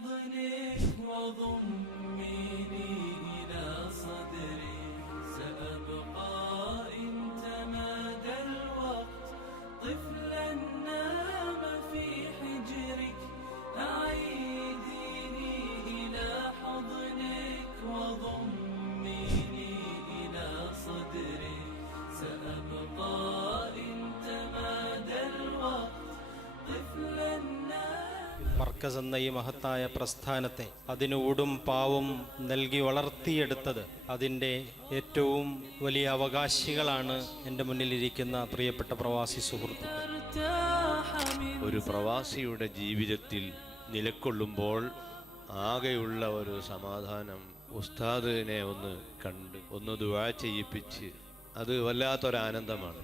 يحضنك وضميني മർക്കസ് എന്ന ഈ മഹത്തായ പ്രസ്ഥാനത്തെ അതിന് ഊടും പാവും നൽകി വളർത്തിയെടുത്തത് അതിന്റെ ഏറ്റവും വലിയ അവകാശികളാണ് എന്റെ മുന്നിലിരിക്കുന്ന പ്രിയപ്പെട്ട പ്രവാസി സുഹൃത്തുക്കൾ. ഒരു പ്രവാസിയുടെ ജീവിതത്തിൽ നിലക്കൊള്ളുമ്പോൾ ആകെയുള്ള ഒരു സമാധാനം ഉസ്താദിനെ ഒന്ന് കണ്ട് ഒന്ന് ദുവാ ചെയ്യിപ്പിച്ച് അത് വല്ലാത്തൊരാനന്ദമാണ്.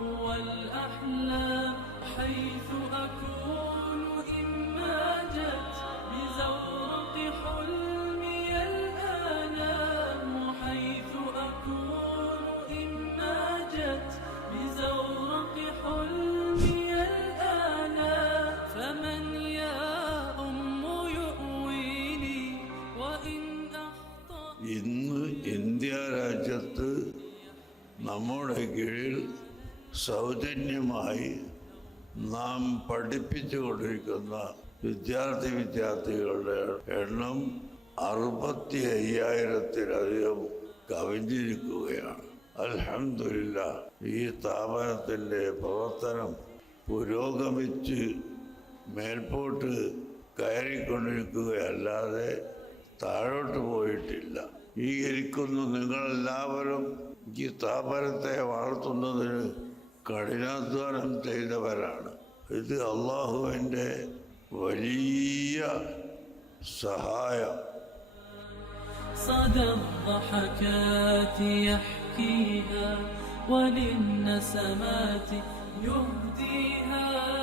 مدى عينيك حيث الحب والأحلام حيث أكون إن ماجت بزورق حلمي الآلام حيث أكون إن ماجت بزورق حلمي الآلام فمن يا أم يؤويني وإن أخطأ ഇന്ന് ഇന്ത്യ രാജ്യത്ത് നമ്മുടെ കീഴിൽ സൗജന്യമായി നാം പഠിപ്പിച്ചുകൊണ്ടിരിക്കുന്ന വിദ്യാർത്ഥി വിദ്യാർത്ഥികളുടെ എണ്ണം അറുപത്തി അയ്യായിരത്തിലധികം കവിഞ്ഞിരിക്കുകയാണ്. അലഹമില്ല ഈ സ്ഥാപനത്തിന്റെ പ്രവർത്തനം പുരോഗമിച്ച് മേൽപോട്ട് കയറിക്കൊണ്ടിരിക്കുകയല്ലാതെ താഴോട്ട് പോയിട്ടില്ല. ഈ ഇരിക്കുന്ന നിങ്ങളെല്ലാവരും ഈ സ്ഥാപനത്തെ വളർത്തുന്നതിന് കഠിനാധ്വാനം ചെയ്തവരാണ് ഇത് അള്ളാഹുവിൻ്റെ വലിയ സഹായം صدى الضحكات يحكيها وللنسمات يهديها زهور